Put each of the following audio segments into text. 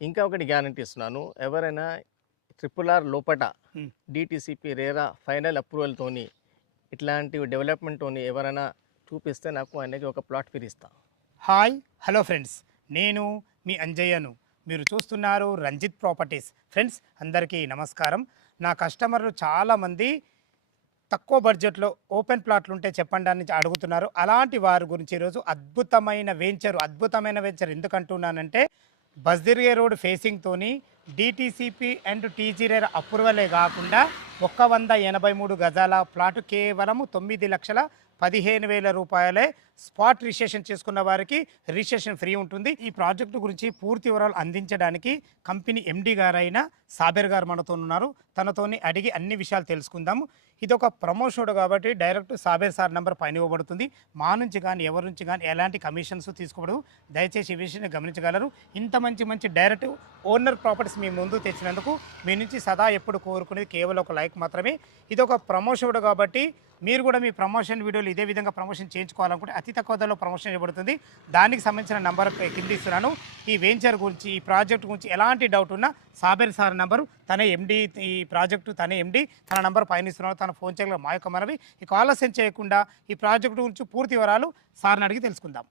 ఇంకా ఒకటి గ్యారంటీ ఇస్తున్నాను. ఎవరైనా RRR లోపట DTCP రేరా ఫైనల్ అప్రూవల్తోని ఇట్లాంటి డెవలప్మెంట్తోని ఎవరైనా చూపిస్తే నాకు ఆయనకి ఒక ప్లాట్ ఫ్రీ ఇస్తా. హాయ్ హలో ఫ్రెండ్స్, నేను మీ అంజయ్యను. మీరు చూస్తున్నారు రంజిత్ ప్రాపర్టీస్. ఫ్రెండ్స్ అందరికీ నమస్కారం. నా కస్టమర్లు చాలామంది తక్కువ బడ్జెట్లో ఓపెన్ ప్లాట్లు ఉంటే చెప్పండి అని అడుగుతున్నారు. అలాంటి వారి గురించి ఈరోజు అద్భుతమైన వెంచర్ ఎందుకంటున్నానంటే బస్దిరియే రోడ్ ఫేసింగ్తోని DTCP అండ్ TG రేరా అప్రూవలే కాకుండా 183 గజాల ప్లాటు కేవలం 9,15,000 రూపాయలే. స్పాట్ రిజిస్ట్రేషన్ చేసుకున్న వారికి రిజిస్ట్రేషన్ ఫ్రీ ఉంటుంది. ఈ ప్రాజెక్టు గురించి పూర్తి వివరాలు అందించడానికి కంపెనీ MD గారైన సాబెర్ గారు మనతో ఉన్నారు. తనతోని అడిగి అన్ని విషయాలు తెలుసుకుందాము. ఇది ఒక ప్రమోషన్ కాబట్టి డైరెక్ట్ సాబెర్ సార్ నెంబర్ పైన ఇవ్వబడుతుంది. మా నుంచి కానీ ఎవరి నుంచి కానీ ఎలాంటి కమిషన్స్ తీసుకోబడవు. దయచేసి ఈ విషయాన్ని గమనించగలరు. ఇంత మంచి డైరెక్ట్ ఓనర్ ప్రాపర్టీస్ మీ ముందు తెచ్చినందుకు మీ నుంచి సదా ఎప్పుడు కోరుకునేది కేవలం ఒక లైక్ మాత్రమే. ఇది ఒక ప్రమోషన్ కాబట్టి మీరు కూడా మీ ప్రమోషన్ వీడియోలు ఇదే విధంగా ప్రమోషన్ చేయించుకోవాలనుకుంటే అతి తక్కువ ధరలో ప్రమోషన్ ఇవ్వబడుతుంది. దానికి సంబంధించిన నెంబర్ కింద ఇస్తున్నాను. ఈ వెంచర్ గురించి ఈ ప్రాజెక్ట్ గురించి ఎలాంటి డౌట్ ఉన్నా సాబెర్ సార్ నెంబరు తనే MD, ఈ ప్రాజెక్టు తనే MD, తన నెంబర్ పైన ఇస్తున్నాను. తన ఫోన్ చేయగల మా యొక్క మనవి. ఇక ఆలస్యం చేయకుండా ఈ ప్రాజెక్టు గురించి పూర్తి వివరాలు సార్ని అడిగి తెలుసుకుందాం.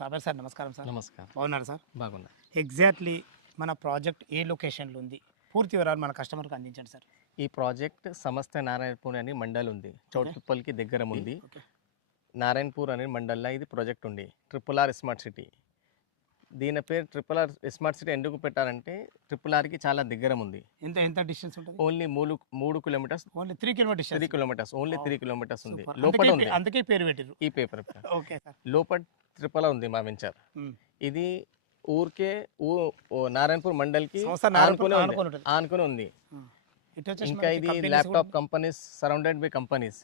సాబెర్ సార్ నమస్కారం సార్. నమస్కారం. బాగున్నారు సార్? బాగున్నా. ఎగ్జాక్ట్లీ మన ప్రాజెక్ట్ ఏ లొకేషన్లో ఉంది, పూర్తి వివరాలు మన కస్టమర్కి అందించండి సార్. ఈ ప్రాజెక్ట్ సమస్త నారాయణపూర్ అని మండల్ ఉంది. చౌటుప్పల్కి దగ్గర ఉంది. నారాయణపూర్ అనే మండల్లో ఇది ప్రాజెక్ట్ ఉంది. RRR smart city. దీని పేరు RRR స్మార్ట్ సిటీ ఎందుకు పెట్టారంటే RRRకి చాలా దగ్గర ఉంది. ఎంత డిస్టెన్స్ ఉంటుంది? Only 3 kilometres. Only 3 kilometres. 3 kilometres, only 3 kilometres ఉంది. లోపల ఉంది, అందుకే పేరు పెట్టారు ఈ పేపర్. Okay sir. లోపల RRR ఉంది మా వెంచర్. ఇది ఊరికే నారాయణపూర్ మండల్కి ఆనుకుని ఉంది. ఇంకా ఇది laptop companies, surrounded by companies.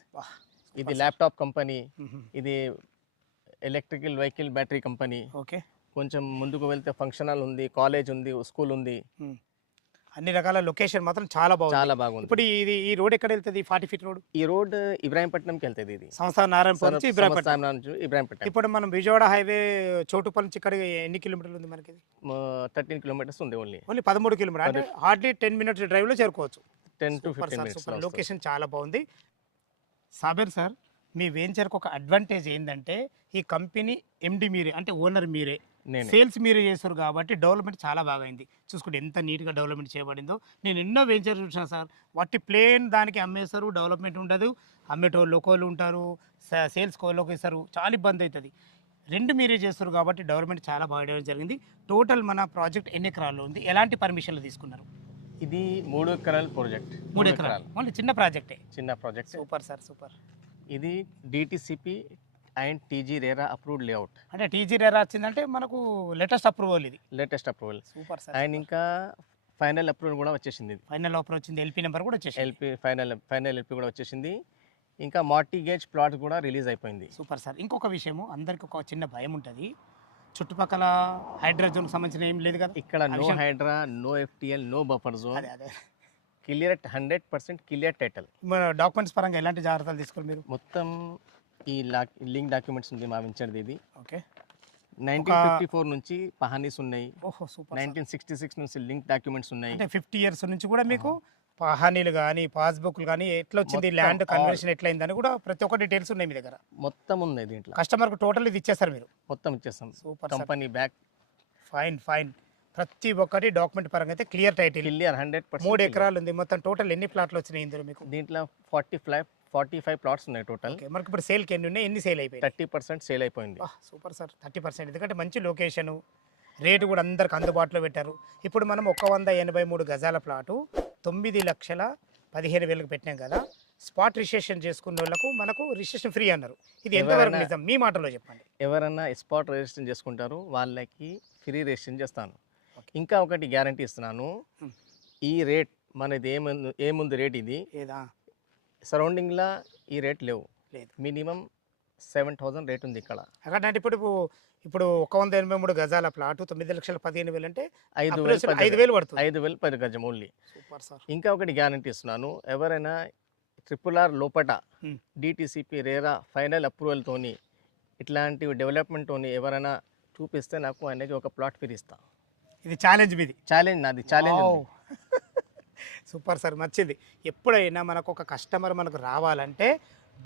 ఇది ల్యాప్టాప్ కంపెనీ, ఇది electrical vehicle battery company. Okay. కొంచెం ముందుకు వెళ్తే ఫంక్షన్ హాల్ ఉంది, కాలేజ్ ఉంది, స్కూల్ ఉంది. అన్ని రకాల లొకేషన్ మాత్రం చాలా బాగుంది. ఇప్పుడు ఈ రోడ్ ఎక్కడ వెళ్తుంది? 40 ఫీట్ రోడ్. ఈ రోడ్ ఇబ్రాహీంపట్నంకి వెళ్తుంది. ఇది సంస్థ నారాయణపూర్ నుంచి ఇబ్రాహీంపట్నం. ఇప్పుడు మనం విజయవాడ హైవే చోటుపల్లి నుంచి ఇక్కడ ఎన్ని కిలోమీటర్లు ఉంది మనకి? 13 కిలోమీటర్స్ ఉంది. ఓన్లీ 13 కిలోమీటర్ అంటే హార్డ్లీ 10 మినిట్స్ డ్రైవ్ లో చేరుకోవచ్చు. 10 to 15 minutes. లొకేషన్ చాలా బాగుంది. సాబెర్ సార్, మీ వెంచర్కి ఒక అడ్వాంటేజ్ ఏంటంటే ఈ కంపెనీ MD మీరే, అంటే ఓనర్ మీరే, సేల్స్ మీరే చేస్తారు కాబట్టి డెవలప్మెంట్ చాలా బాగా అయింది. చూసుకుంటే ఎంత నీట్గా డెవలప్మెంట్ చేయబడిందో. నేను ఎన్నో వెంచర్ చూసాను సార్, వాటి ప్లేన్ దానికి అమ్మేస్తారు, డెవలప్మెంట్ ఉండదు. అమ్మేటోళ్ళు లోకోళ్ళు ఉంటారు, సేల్స్ కోళ్ళకి ఇస్తారు, చాలా ఇబ్బంది అవుతుంది. రెండు మీరే చేస్తారు కాబట్టి డెవలప్మెంట్ చాలా బాగా చేయడం జరిగింది. టోటల్ మన ప్రాజెక్ట్ ఎన్ని ఎకరాల్లో ఉంది, ఎలాంటి పర్మిషన్లు తీసుకున్నారు? ఇది 3 ఎకరాల ప్రాజెక్ట్. 3 ఎకరాలు ఓన్లీ చిన్న ప్రాజెక్టే. చిన్న ప్రాజెక్ట్. Super sir, super. ఇది DTCP and TG RERA approved layout. అంటే TG రేరా వచ్చిందంటే మనకు లేటెస్ట్ అప్రూవల్. ఇది latest approval. Super sir. And ఇంకా ఫైనల్ అప్రూవల్ కూడా వచ్చేసింది. ఫైనల్ అప్రూవల్ వచ్చింది, LP నెంబర్ కూడా వచ్చేసింది. ఫైనల్ LP కూడా వచ్చేసింది. ఇంకా మార్టిగేజ్ ప్లాట్ కూడా రిలీజ్ అయిపోయింది. Super sir. ఇంకొక విషయము, అందరికి ఒక చిన్న భయం ఉంటుంది, చుట్టుపక్కల హైడ్రా జోన్ సంబంధించిన ఏం లేదు కదా ఇక్కడ? No HYDRAA, no FTL, no buffer zone. Clear 100% clear title. మన డాక్యుమెంట్స్ పరంగా ఎలాంటి జాగ్రత్తలు తీసుకోవాలి మీరు? మొత్తం ఈ లింక్ డాక్యుమెంట్స్ ఉంది మా వెంచర్ది. ఇది ఓకే. 1954 నుంచి పహానీస్ ఉన్నాయి. ఓహో సూపర్. 1966 నుంచి లింక్ డాక్యుమెంట్స్ ఉన్నాయి. అంటే 50 years నుంచి కూడా మీకు పహానీలు కానీ పాస్బుక్లు కానీ ఎట్లా వచ్చింది, ల్యాండ్ కన్వర్షన్ ఎట్లా అయిందని కూడా ప్రతి ఒక్క డీటెయిల్స్ ఉన్నాయి మీ దగ్గర. మొత్తం ఉంది దీంట్లో. కస్టమర్కి టోటల్ ఇది ఇచ్చేస్తారు మీరు? మొత్తం ఇచ్చేస్తాం. సూపర్. Company back. ఫైన్. ప్రతి ఒక్కటి డాక్యుమెంట్ పరంగా అయితే క్లియర్ టైటిల్. క్లియర్ 100%. 3 ఎకరాలు ఉంది. మొత్తం టోటల్ ఎన్ని ప్లాట్లు వచ్చినాయి ఇందులో మీకు? దీంట్లో 45 ప్లాట్స్ ఉన్నాయి టోటల్. మనకి ఇప్పుడు సేల్కి ఎన్ని ఉన్నాయి, ఎన్ని సేల్ అయిపోయి? 30% సేల్ అయిపోయింది. Super sir. 30%. ఎందుకంటే మంచి లొకేషను, రేటు కూడా అందరికి అందుబాటులో పెట్టారు. ఇప్పుడు మనం 183 గజాల ప్లాటు 9,15,000 పెట్టినాం కదా. స్పాట్ రిజిస్ట్రేషన్ చేసుకున్న వాళ్ళకు మనకు రిజిస్ట్రేషన్ ఫ్రీ అన్నారు. ఇది ఎంతవరకు నిజం, మీ మాటలో చెప్పండి. ఎవరైనా స్పాట్ రిజిస్ట్రేషన్ చేసుకుంటారు వాళ్ళకి ఫ్రీ రిజిస్ట్రేషన్ చేస్తాను. ఇంకా ఒకటి గ్యారంటీ ఇస్తున్నాను. ఈ రేట్ మనది ఏముంది రేట్, ఇది సరౌండింగ్లో ఈ రేట్ లేవు. మినిమం 7,000 రేట్ ఉంది ఇక్కడ. అంటే ఇప్పుడు 183 గజాల ప్లాటు 9,15,000 అంటే 5,000 5,000 పడుతుంది. 5,000 per గజం ఓన్లీ. ఇంకా ఒకటి గ్యారంటీ ఇస్తున్నాను. ఎవరైనా RRR లోపట Hmm. డిటిసిపి రేరా ఫైనల్ అప్రూవల్తోని ఇట్లాంటి డెవలప్మెంట్తోని ఎవరైనా చూపిస్తే నాకు ఆయనకి ఒక ప్లాట్ ఫిరిస్తా. ఇది ఛాలెంజ్ మీది. ఛాలెంజ్ నాది, ఛాలెంజ్ ఉంది. సూపర్ సార్, నచ్చింది. ఎప్పుడైనా మనకు ఒక కస్టమర్ మనకు రావాలంటే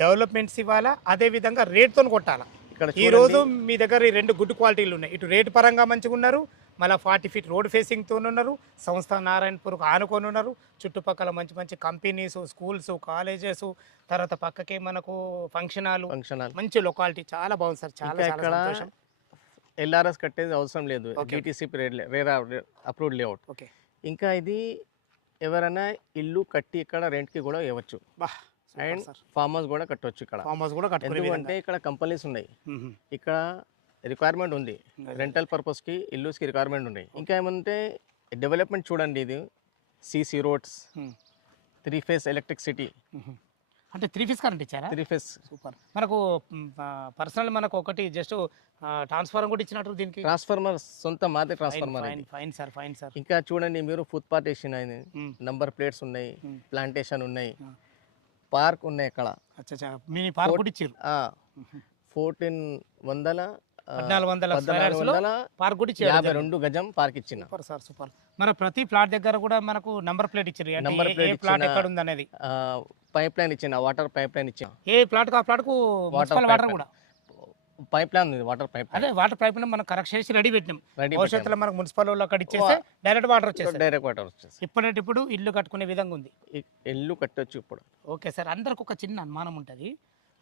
డెవలప్మెంట్స్ ఇవ్వాలా, అదే విధంగా రేట్తో కొట్టాలా. ఇక్కడ ఈ రోజు మీ దగ్గర ఈ 2 గుడ్ క్వాలిటీలు ఉన్నాయి. ఇటు రేటు పరంగా మంచిగా ఉన్నారు, మళ్ళీ 40 ఫీట్ రోడ్ ఫేసింగ్తో ఉన్నారు, సంస్థ నారాయణపూర్కు ఆనుకొని ఉన్నారు, చుట్టుపక్కల మంచి మంచి కంపెనీస్, స్కూల్స్, కాలేజెస్, తర్వాత పక్కకే మనకు ఫంక్షన్ హాల్, మంచి లొకాలిటీ. చాలా బాగుంది సార్, చాలా చాలా సంతోషం. LRS కట్టేది అవసరం లేదు, DTCP RERA approved layout. Okay, ఇంకా ఇది ఎవరైనా ఇల్లు కట్టి ఇక్కడ రెంట్కి కూడా ఇవ్వచ్చు. అండ్ ఫామ్ హౌస్ కూడా కట్టవచ్చు ఇక్కడ. ఫామ్ హౌస్ కూడా ఎందుకంటే ఇక్కడ కంపెనీస్ ఉన్నాయి, ఇక్కడ రిక్వైర్మెంట్ ఉంది, రెంటల్ పర్పస్కి ఇల్లుస్కి రిక్వైర్మెంట్ ఉన్నాయి. ఇంకా ఏమంటే డెవలప్మెంట్ చూడండి, ఇది CC రోడ్స్, 3 ఫేస్ ఎలక్ట్రిసిటీ. అంటే 3 ఫేస్ కరెంట్ ఇచ్చారా? 3 ఫేస్. సూపర్. మనకు పర్సనల్ మనకు ఒకటి జస్ట్ ట్రాన్స్ఫార్మర్ కూడా ఇచ్చినట్టు దీనికి. ట్రాన్స్ఫార్మర్ సొంత మాదే transformer. Fine sir, fine sir. ఇంకా చూడండి మీరు, ఫుట్ పార్టీషన్ అయింది, నంబర్ ప్లేట్స్ ఉన్నాయి, ప్లాంటేషన్ ఉన్నాయి, పార్క్ ఉన్నాయి ఇక్కడ. అచ్చా, మినీ పార్క్ కూడా ఇచ్చారు. 1400 పార్క్ కూడా ఇచ్చారు. 52 గజం పార్క్ ఇచ్చిన. Super sir, super. మరి ప్రతి ప్లాట్ దగ్గర కూడా మనకు నంబర్ ప్లేట్ ఇచ్చారు. నంబర్ ప్లేట్ ప్లాట్ ఎక్కడ ఉంది అనేది, పైప్ లైన్ ఇచ్చిన, వాటర్ పైప్ లైన్ ఇచ్చిన. ఏ ప్లాట్ కు ఆ ప్లాట్ కు వాటర్ కూడా పైప్ లైన్ ఉంది, వాటర్ పైప్. అదే వాటర్ పైప్ మనం కరెక్ట్ చేసి రెడీ పెట్టినాం. భవిష్యత్తులో మనకు మున్సిపల్ వాళ్ళు అక్కడ ఇచ్చేస్తే డైరెక్ట్ వాటర్ వచ్చేసి డైరెక్ట్ వాటర్ వచ్చేసి ఇప్పుడు ఇల్లు కట్టుకునే విధంగా ఉంది. ఇల్లు కట్టొచ్చు ఇప్పుడు. ఓకే సార్, అందరికి ఒక చిన్న అనుమానం ఉంటుంది,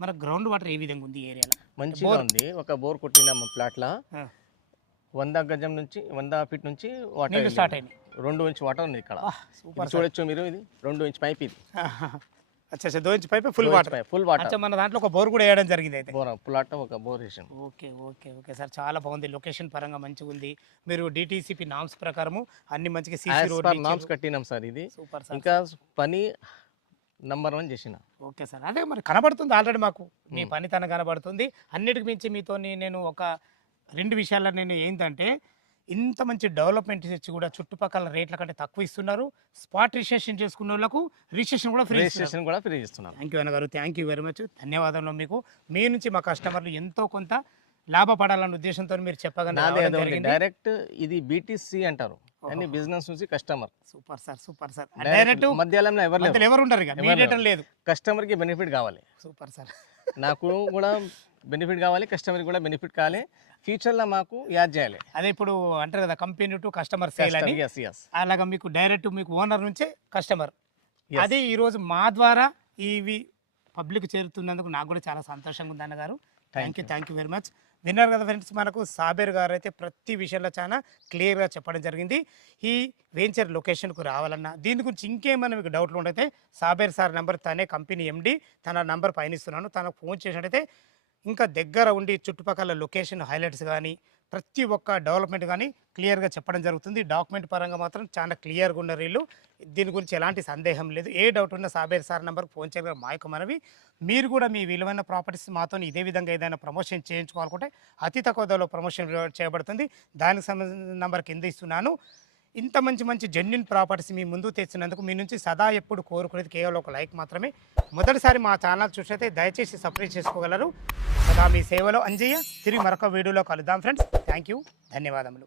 మన గ్రౌండ్ వాటర్ ఏ విధంగా ఉంది ఏరియాలో? మంచిగా ఉంది. ఒక బోర్ కొట్టిన ప్లాట్ లా 100 గజం నుంచి 100 ఫీట్ నుంచి వాటర్ స్టార్ట్ అయింది. 2 ఇంచ్ వాటర్ ఉంది ఇక్కడ. చూడొచ్చు మీరు, ఇది 2 ఇంచ్ పైప్. ఇది అచ్చా, 2 inch pipe, full water. Full water. మన దాంట్లో ఒక బోర్ కూడా వేయడం జరిగింది అయితే. ప్లాట్ ఒక బోర్ వేసాం. ఓకే ఓకే ఓకే సార్, చాలా బాగుంది. లొకేషన్ పరంగా మంచిగా ఉంది. మీరు డిటిసిపి నామ్స్ ప్రకారము అన్ని మంచిగా CC రోడ్ నామ్స్ కట్టినాం సార్. ఇది సూపర్ సార్. ఇంకా పని నంబర్ 1 చేసిన. ఓకే సార్, అదే మరి కనబడుతుంది ఆల్రెడీ మాకు మీ పనితనం కనబడుతుంది. అన్నిటికి మించి మీతో నేను ఒక 2 విషయాల్లో నేను ఏంటంటే, ఇంత మంచి డెవలప్మెంట్ ఇచ్చి కూడా చుట్టుపక్కల రేట్ల కంటే తక్కువ ఇస్తున్నారు. స్పాట్ రిజిస్ట్రేషన్ చేసుకున్న వాళ్ళకు రిజిస్ట్రేషన్ కూడా ఫ్రీ ఇస్తున్నారు. థ్యాంక్ యూ అన్న గారు, థ్యాంక్ యూ వెరీ మచ్, ధన్యవాదాలు. మీకు మీ నుంచి మా కస్టమర్లు ఎంతో కొంత లాభపడాలన్న ఉద్దేశంతో మీరు చెప్పగలరు. డైరెక్ట్ ఇది BTC అంటారు, అన్ని బిజినెస్ నుంచి customer. Super sir, super sir. Direct మధ్యలో ఎవరు ఉండరు, మీడియేటర్ లేదు. కస్టమర్ కి బెనిఫిట్ కావాలి. Super sir. నాకు కూడా బెనిఫిట్ కావాలి, కస్టమర్ కూడా బెనిఫిట్ కావాలి. ఫ్యూచర్ లో మాకు యాడ్ చేయాలి. అదే ఇప్పుడు అంటారు కదా, కంపెనీ టు కస్టమర్ సేల్ అని. అలాగా మీకు డైరెక్ట్ మీకు ఓనర్ నుంచే కస్టమర్. అదే ఈ రోజు మా ద్వారా ఇవి పబ్లిక్ చేరుతున్నందుకు నాకు కూడా చాలా సంతోషంగా ఉంది అన్నగారు. Thank you very much. విన్నారు కదా ఫ్రెండ్స్, మనకు సాబేర్ గారు అయితే ప్రతి విషయంలో చాలా క్లియర్గా చెప్పడం జరిగింది. ఈ వెంచర్ లొకేషన్కు రావాలన్నా దీని గురించి ఇంకేమైనా మీకు డౌట్లు ఉండైతే సాబేర్ సార్ నెంబర్, తనే కంపెనీ MD, తన నెంబర్ పైన ఇస్తున్నాను. తనకు ఫోన్ చేసినట్టయితే ఇంకా దగ్గర ఉండి చుట్టుపక్కల లొకేషన్ హైలైట్స్ కానీ ప్రతి ఒక్క డెవలప్మెంట్ కానీ క్లియర్గా చెప్పడం జరుగుతుంది. డాక్యుమెంట్ పరంగా మాత్రం చాలా క్లియర్గా ఉన్న వీళ్ళు, దీని గురించి ఎలాంటి సందేహం లేదు. ఏ డౌట్ ఉన్నా సాబేర్ సార్ నెంబర్కి ఫోన్ చేయగలరు. మా యొక్క మనవి, మీరు కూడా మీ విలువైన ప్రాపర్టీస్ మాతో ఇదే విధంగా ఏదైనా ప్రమోషన్ చేయించుకోవాలనుకుంటే అతి తక్కువ ధరలో ప్రమోషన్ చేయబడుతుంది. దానికి సంబంధించిన నెంబర్ కింద ఇస్తున్నాను. ఇంత మంచి జెన్యున్ ప్రాపర్టీస్ మీ ముందు తెచ్చినందుకు మీ నుంచి సదా ఎప్పుడు కోరుకునేది కేవలం ఒక లైక్ మాత్రమే. మొదటిసారి మా ఛానల్ చూసినైతే దయచేసి సబ్స్క్రైబ్ చేసుకోగలరు. సదా మీ సేవలో అంజయ్య. తిరిగి మరొక వీడియోలో కలుద్దాం ఫ్రెండ్స్. థ్యాంక్ యూ, ధన్యవాదములు.